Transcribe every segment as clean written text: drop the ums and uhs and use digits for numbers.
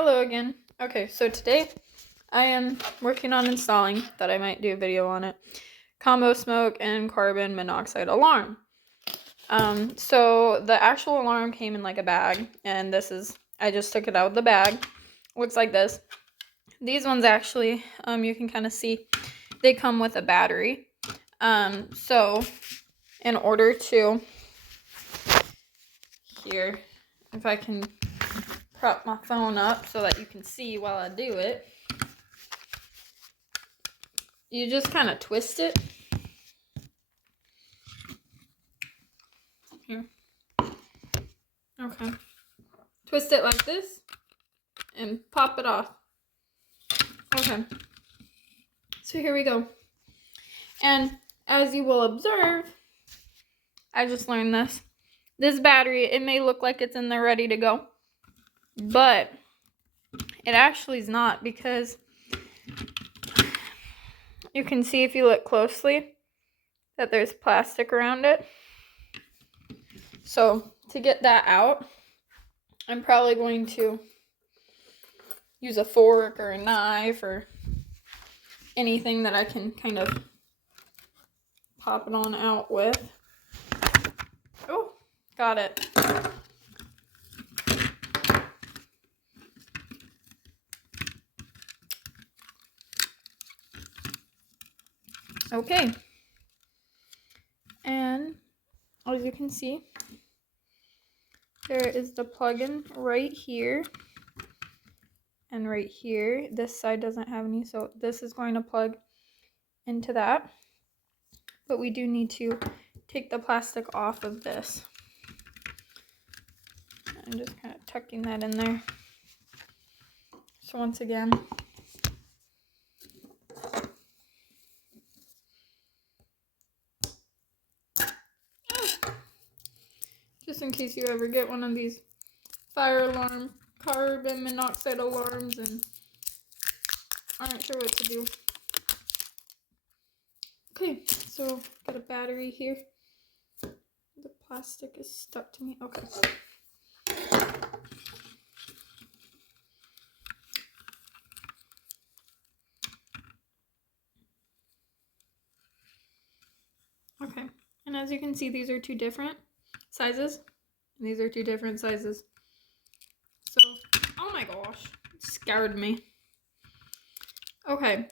Hello again. Okay, so today I am working on installing, that I might do a video on it, combo smoke and carbon monoxide alarm. So the actual alarm came in like a bag, and I just took it out of the bag. Looks like this. These ones actually, you can kind of see, they come with a battery. So in order to, here, if I can prop my phone up so that you can see while I do it. You just kind of twist it. Here. Okay. Twist it like this and pop it off. Okay. So here we go. And as you will observe, I just learned this. This battery, it may look like it's in there ready to go, but it actually is not, because you can see if you look closely that there's plastic around it. So to get that out, I'm probably going to use a fork or a knife or anything that I can kind of pop it on out with. Oh, got it. Okay. And as you can see, there is the plug-in right here and right here. This side doesn't have any, so this is going to plug into that. But we do need to take the plastic off of this. I'm just kind of tucking that in there. So once again, just in case you ever get one of these fire alarm, carbon monoxide alarms and aren't sure what to do. Okay, so got a battery here. The plastic is stuck to me. Okay. Okay, and as you can see, these are two different sizes, and these are two different sizes. So, oh my gosh, it scared me. Okay.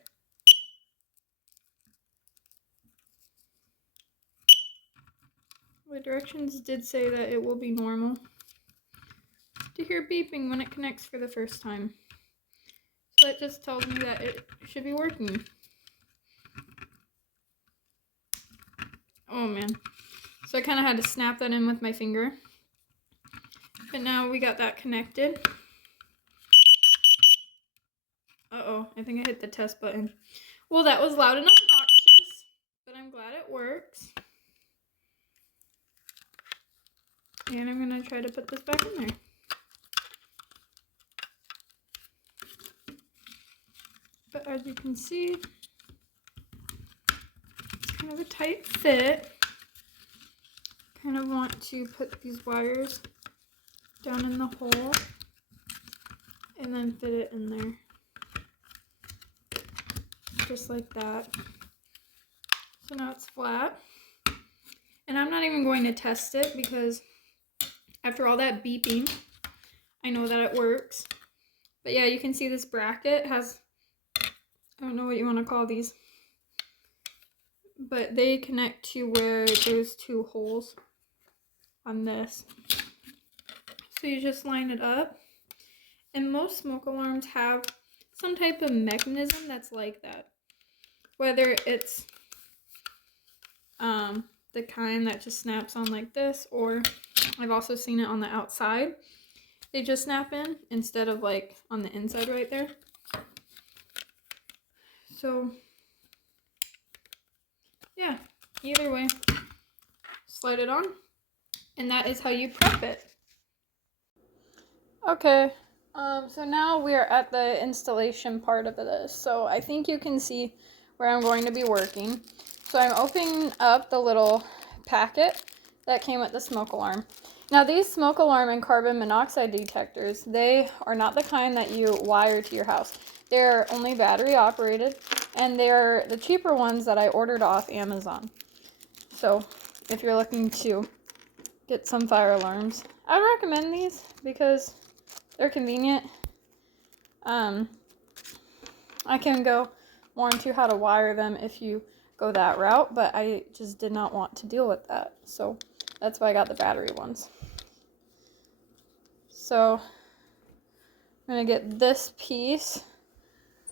The directions did say that it will be normal to hear beeping when it connects for the first time. So it just tells me that it should be working. Oh man. So I kind of had to snap that in with my finger. But now we got that connected. Uh-oh, I think I hit the test button. Well, that was loud and obnoxious, but I'm glad it works. And I'm going to try to put this back in there. But as you can see, it's kind of a tight fit. Kind of want to put these wires down in the hole and then fit it in there. Just like that. So now it's flat. And I'm not even going to test it because after all that beeping, I know that it works. But yeah, you can see this bracket has, I don't know what you want to call these, but they connect to where there's two holes on this. So you just line it up. And most smoke alarms have some type of mechanism that's like that. Whether it's the kind that just snaps on like this, or I've also seen it on the outside. They just snap in instead of like on the inside right there. So yeah, either way, slide it on, and that is how you prep it. Okay, so now we are at the installation part of this. So I think you can see where I'm going to be working. So I'm opening up the little packet that came with the smoke alarm. Now these smoke alarm and carbon monoxide detectors, they are not the kind that you wire to your house. They're only battery operated, and they're the cheaper ones that I ordered off Amazon. So if you're looking to get some fire alarms, I would recommend these because they're convenient. I can go more into how to wire them if you go that route, but I just did not want to deal with that. So that's why I got the battery ones. So I'm going to get this piece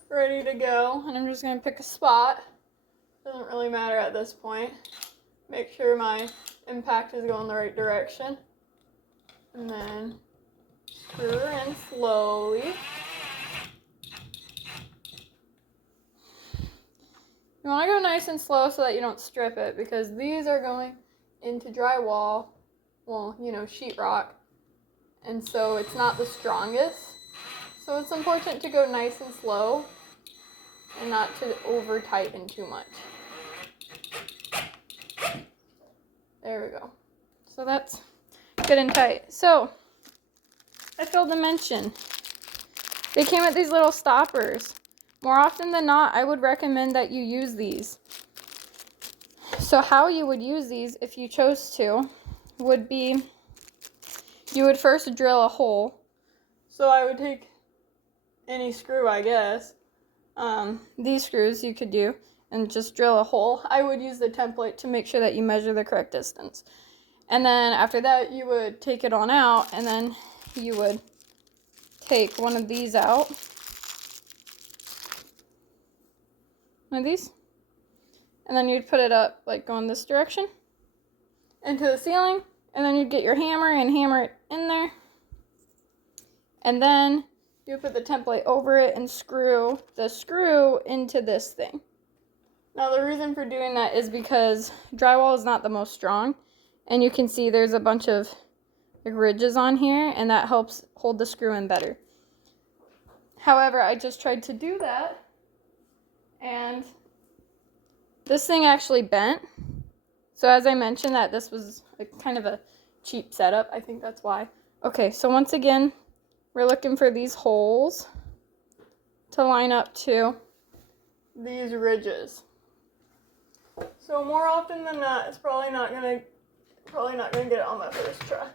ready to go, and I'm just going to pick a spot. Doesn't really matter at this point. Make sure my impact is going the right direction. And then screw her in slowly. You want to go nice and slow so that you don't strip it, because these are going into drywall, well, you know, sheetrock, and so it's not the strongest. So it's important to go nice and slow and not to over tighten too much. There we go. So that's good and tight. So I failed to mention, they came with these little stoppers. More often than not, I would recommend that you use these. So how you would use these, if you chose to, would be you would first drill a hole. So I would take any screw, I guess. These screws you could do and just drill a hole. I would use the template to make sure that you measure the correct distance. And then after that, you would take it on out, and then you would take one of these out. One of these. And then you'd put it up, like going this direction, into the ceiling. And then you'd get your hammer and hammer it in there. And then you put the template over it and screw the screw into this thing. Now the reason for doing that is because drywall is not the most strong. And you can see there's a bunch of like ridges on here, and that helps hold the screw in better. However, I just tried to do that, and this thing actually bent. So as I mentioned that this was kind of a cheap setup, I think that's why. Okay, so once again, we're looking for these holes to line up to these ridges. So more often than not, it's probably not gonna get it on my first try.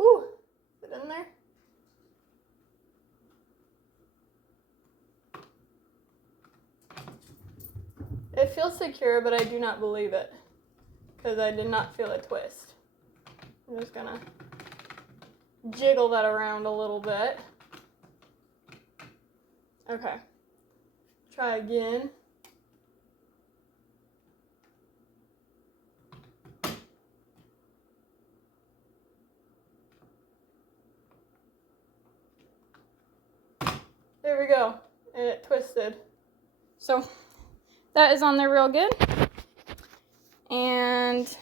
Ooh, is it in there? It feels secure, but I do not believe it, because I did not feel a twist. I'm just gonna jiggle that around a little bit. Okay, try again. There we go, and it twisted. So that is on there real good. And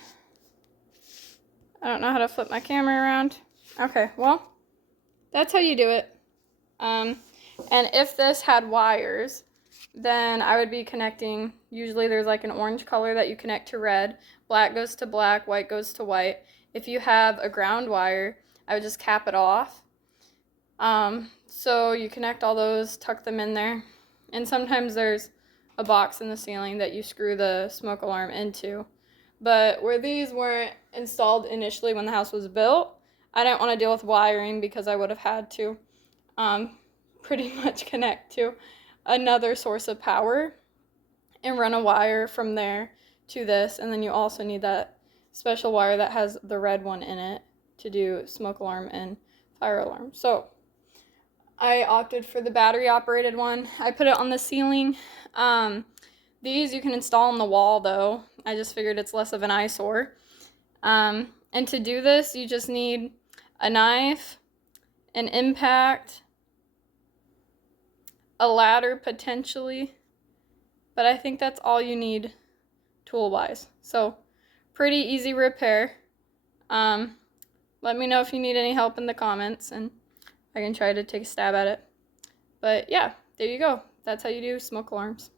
I don't know how to flip my camera around. Okay, well, that's how you do it. And if this had wires, then I would be connecting, usually there's like an orange color that you connect to red, black goes to black, white goes to white. If you have a ground wire, I would just cap it off. So you connect all those, tuck them in there, and sometimes there's a box in the ceiling that you screw the smoke alarm into. But where these weren't installed initially when the house was built, I didn't want to deal with wiring, because I would have had to pretty much connect to another source of power and run a wire from there to this. And then you also need that special wire that has the red one in it to do smoke alarm and fire alarm. So I opted for the battery operated one. I put it on the ceiling. These you can install on the wall though. I just figured it's less of an eyesore. And to do this, you just need a knife, an impact, a ladder potentially, but I think that's all you need tool-wise. So pretty easy repair. Let me know if you need any help in the comments, and I can try to take a stab at it. But yeah, there you go. That's how you do smoke alarms.